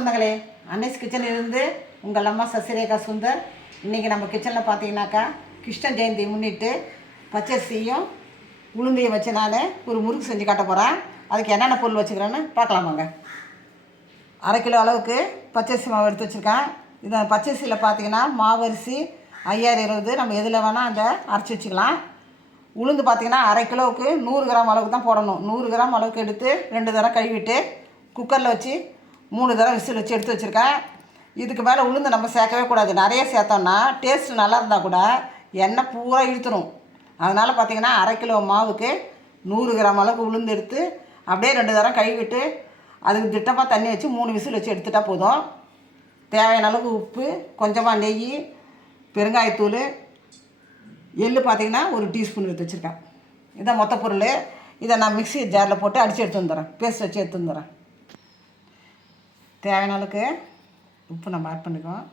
சொந்தங்களே, அன்னைஸ் கிச்சனிலிருந்து உங்கள் அம்மா சசிரேகா சுந்தர். இன்றைக்கி நம்ம கிச்சனில் பார்த்தீங்கன்னாக்கா கிருஷ்ண ஜெயந்தி முன்னிட்டு பச்சரிசியும் உளுந்தையும் வச்சு நான் ஒரு முறுக்கு செஞ்சு காட்ட போகிறேன். அதுக்கு என்னென்ன பொருள் வச்சுக்கிறேன்னு பார்க்கலாமாங்க. 1/2 கிலோ அளவுக்கு பச்சரிசி மாவு எடுத்து வச்சுருக்கேன். இந்த பச்சரிசியில் பார்த்தீங்கன்னா மாவரிசி 5020 நம்ம எதில் வேணால் அதை அரைச்சி வச்சுக்கலாம். உளுந்து பார்த்திங்கன்னா 1/2 கிலோவுக்கு 100 கிராம் அளவுக்கு தான் போடணும். 100 கிராம் அளவுக்கு எடுத்து 2 தடவை கழுவிட்டு குக்கரில் வச்சு 3 தடவை விசில் வச்சு எடுத்து வச்சுருக்கேன். இதுக்கு மேலே உளுந்து நம்ம சேர்க்கவே கூடாது. நிறைய சேர்த்தோம்னா டேஸ்ட்டு நல்லா இருந்தால் கூட எண்ணெய் பூரா இழுத்துடும். அதனால் பார்த்திங்கன்னா 1/2 கிலோ மாவுக்கு 100 கிராம் அளவுக்கு உளுந்து எடுத்து அப்படியே 2 தடவை கழுவிட்டு அதுக்கு திட்டமாக தண்ணி வச்சு 3 விசில் வச்சு எடுத்துட்டால் போதும். தேவையான அளவுக்கு உப்பு, கொஞ்சமாக நெய், பெருங்காயத்தூள், எள்ளு பார்த்திங்கன்னா 1 டீஸ்பூன் எடுத்து வச்சுருக்கேன். இதான் மொத்த பொருள். இதை நான் மிக்ஸி ஜாரில் போட்டு அடித்து எடுத்து வந்துடுறேன். பேஸ்ட் வச்சு எடுத்து வந்துடுறேன். தேவையான அளவுக்கு உப்பு நம்ம ஆட் பண்ணிக்குவோம்.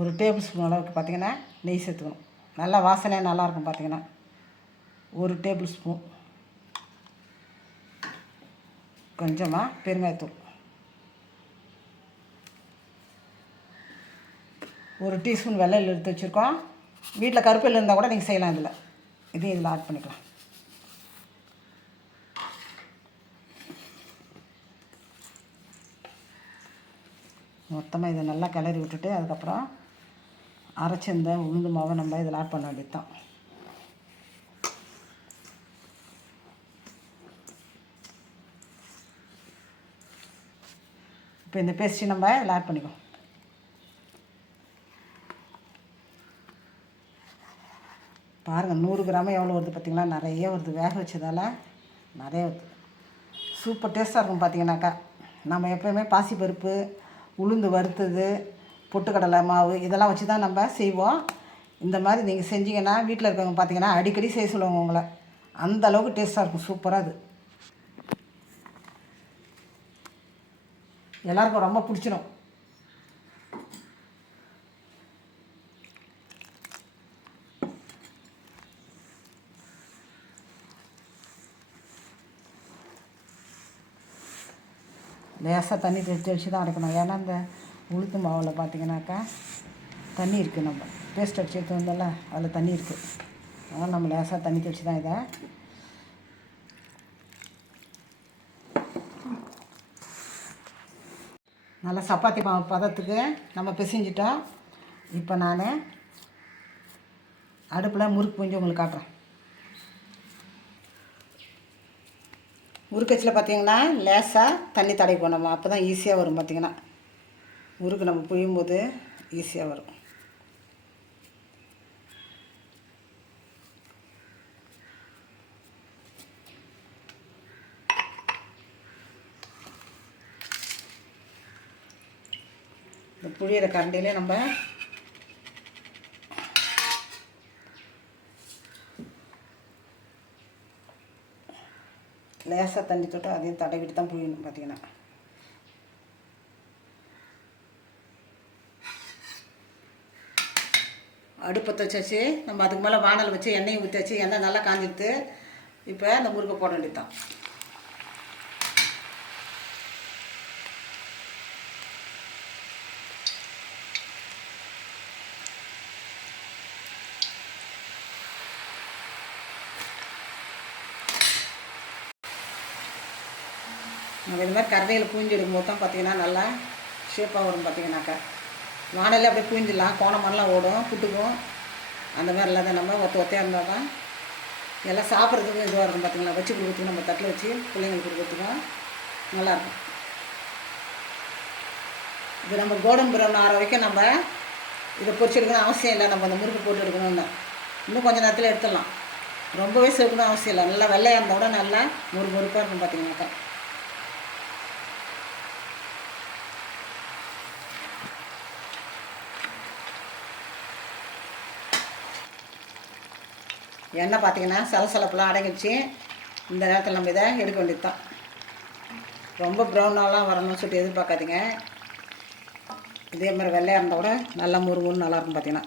ஒரு டேபிள் ஸ்பூன் அளவுக்கு பார்த்திங்கன்னா நெய் சேர்த்துக்கணும். நல்லா வாசனையாக நல்லாயிருக்கும். பார்த்திங்கன்னா 1 டேபிள் ஸ்பூன். கொஞ்சமாக பெருங்காயத்தூள், 1 டீஸ்பூன் வெள்ளை எடுத்து வச்சுருக்கோம். வீட்டில் கருப்பில் இருந்தால் கூட நீங்கள் செய்யலாம். இதில் ஆட் பண்ணிக்கலாம். மொத்தமாக இதை நல்லா கிளறி விட்டுட்டு அதுக்கப்புறம் அரைச்சிருந்த உளுந்து மாவை நம்ம இதில் ஆட் பண்ண வேண்டியது தான். இப்போ இந்த பேஸ்ட்டு நம்ம இதில் ஆட் பண்ணிக்குவோம். பாருங்கள், 100 கிராம் எவ்வளோ வருது பார்த்திங்களா? நிறைய வருது. வேக வச்சதால் நிறைய வருது. சூப்பர் டேஸ்ட்டாக இருக்கும். பார்த்திங்கனாக்கா நம்ம எப்போயுமே பாசிப்பருப்பு, உளுந்து வறுத்தது, பொட்டுக்கடலை மாவு இதெல்லாம் வச்சு தான் நம்ம செய்வோம். இந்த மாதிரி நீங்கள் செஞ்சிங்கன்னா வீட்டில் இருக்கவங்க பார்த்திங்கன்னா அடிக்கடி செய்ய சொல்லுவாங்க உங்களை. அந்த அளவுக்கு டேஸ்ட்டாக இருக்கும். சூப்பராக அது எல்லாருக்கும் ரொம்ப பிடிச்சிடும். லேசாக தண்ணி தெளித்து தான் அரைக்கணும். ஏன்னா இந்த உளுத்து மாவில் பார்த்திங்கனாக்கா தண்ணி இருக்குது. நம்ம பேஸ்ட் அடிச்சு எடுத்து வந்தோம்ல, அதில் தண்ணி இருக்குது. அதனால் நம்ம லேசாக தண்ணி தெளித்து தான் இதை நல்லா சப்பாத்தி மாவு பதத்துக்கு நம்ம பிசைஞ்சிட்டோம். இப்போ நான் அடுப்பில் முறுக்கு புழிஞ்சு உங்களுக்கு காட்டுறேன். முறுக்கச்சில் பார்த்திங்கன்னா லேசாக தண்ணி தடவி போனோம். அப்போ தான் ஈஸியாக வரும். பார்த்திங்கன்னா முறுக்கு நம்ம புழியும்போது ஈஸியாக வரும். இந்த புழியிற கரண்டிலே நம்ம லேசாக தண்ணி தொட்டு அதையும் தடவிட்டு தான் புழியணும். பார்த்திங்கன்னா அடுப்பத்தை வச்சாச்சு. நம்ம அதுக்கு மேலே வானல் வச்சு எண்ணெயை ஊற்றி எண்ணெய் நல்லா காஞ்சிடுது. இப்போ அந்த முறுக்கை போட வேண்டியது தான். நம்ம இது மாதிரி கரண்டியில் பூஞ்சி எடுக்கும்போது தான் பார்த்திங்கன்னா நல்லா ஷேப்பாக வரும். பார்த்திங்கனாக்கா வானலே அப்படியே பூஞ்சிடலாம். கோணமெல்லாம் ஓடும், புட்டுக்கும். அந்த மாதிரி இல்லாத நம்ம ஒத்தையாக இருந்தால் தான் எல்லாம் சாப்பிட்றதுக்கும் இதுவாக இருக்கும். பார்த்திங்களா, வச்சு கொடுக்குறதுக்கும் நம்ம தட்டில் வச்சு பிள்ளைங்களுக்கு கொடுக்குறதுக்கும் நல்லாயிருக்கும். இது நம்ம கோல்டன் ப்ரௌன் ஆகிற வரைக்கும் நம்ம இதை பொரிச்சு எடுக்கணும் அவசியம் இல்லை. நம்ம அந்த முறுக்கு போட்டு எடுக்கணும்னு இன்னும் கொஞ்சம் நேரத்தில் எடுத்துடலாம். ரொம்பவே சேர்க்கணும் அவசியம் இல்லை. நல்லா வெள்ளையாக இருந்தால் கூட நல்லா முறுப்பாக இருக்கும். பார்த்திங்கனாக்கா எண்ணெய் பார்த்திங்கன்னா சலசலப்பெலாம் அடங்கிடுச்சு. இந்த நேரத்தில் நம்ம இதை எடுக்க வேண்டியது தான். ரொம்ப ப்ரௌனாலாம் வரணும்னு சொல்லிட்டு எதிர்பார்க்காதீங்க. இதே மாதிரி வெள்ளையாக இருந்தால் கூட நல்லா முறுமுறுன்னு நல்லாயிருக்கும். பார்த்திங்கன்னா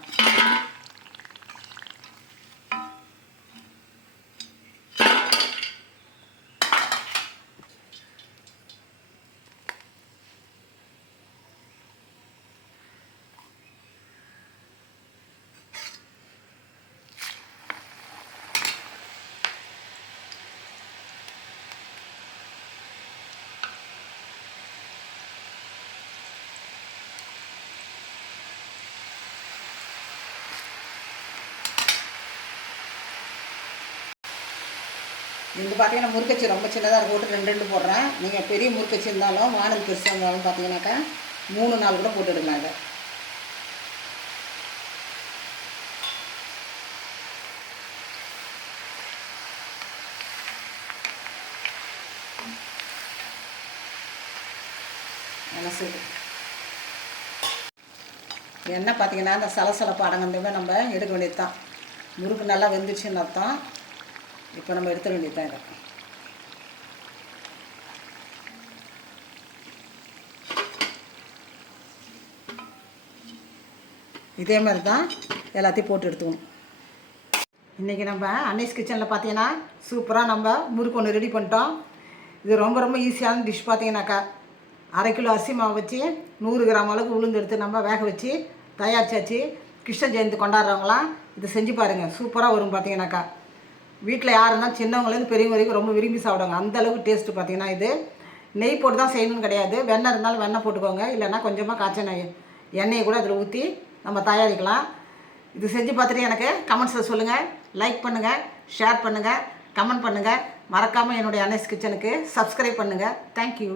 இங்கே பார்த்தீங்கன்னா முறுக்கச்சி ரொம்ப சின்னதாக இருக்க போட்டு 2 போடுறேன். நீங்கள் பெரிய முறுக்கச்சி இருந்தாலும் வானல் பெருசாக இருந்தாலும் பார்த்தீங்கன்னாக்கா 3-4 கூட போட்டு எடுக்கலாம் இதை. எண்ணெய் பார்த்தீங்கன்னா அந்த சலசலப்பு அடங்கினதுமே நம்ம எடுக்க வேண்டியது தான். முறுக்கு நல்லா வெந்துச்சுன்னு அர்த்தம். இப்போ நம்ம எடுத்துட வேண்டியது தான் இதை. இதே மாதிரி தான் எல்லாத்தையும் போட்டு எடுத்துக்கணும். இன்றைக்கி நம்ம அன்னைஸ் கிச்சனில் பார்த்தீங்கன்னா சூப்பராக நம்ம முறுக்கு ஒன்று ரெடி பண்ணிட்டோம். இது ரொம்ப ரொம்ப ஈஸியான டிஷ். பார்த்தீங்கன்னாக்கா 1/2 கிலோ அரிசி மாவு வச்சு 100 கிராம் அளவுக்கு உளுந்து எடுத்து நம்ம வேக வச்சு தயாரிச்சாச்சு. கிருஷ்ண ஜெயந்தி கொண்டாடுறவங்களாம் இதை செஞ்சு பாருங்கள், சூப்பராக வரும். பார்த்தீங்கன்னாக்கா வீட்டில் யார் இருந்தாலும் சின்னவங்கலேருந்து பெரியவங்க வரைக்கும் ரொம்ப விரும்பி சாப்பிடுவாங்க. அந்தளவுக்கு டேஸ்ட்டு. பார்த்தீங்கன்னா இது நெய் போட்டு தான் செய்யணும்னு கிடையாது. வெண்ணெய் இருந்தாலும் வெண்ணெய் போட்டுக்கோங்க, இல்லைன்னா கொஞ்சமாக காய்ச்ச எண்ணெயை கூட அதில் ஊற்றி நம்ம தயாரிக்கலாம். இது செஞ்சு பார்த்துட்டு எனக்கு கமெண்ட்ஸில் சொல்லுங்கள். லைக் பண்ணுங்கள், ஷேர் பண்ணுங்கள், கமெண்ட் பண்ணுங்கள். மறக்காமல் என்னுடைய அன்னைஸ் கிச்சனுக்கு சப்ஸ்கிரைப் பண்ணுங்கள். தேங்க்யூ.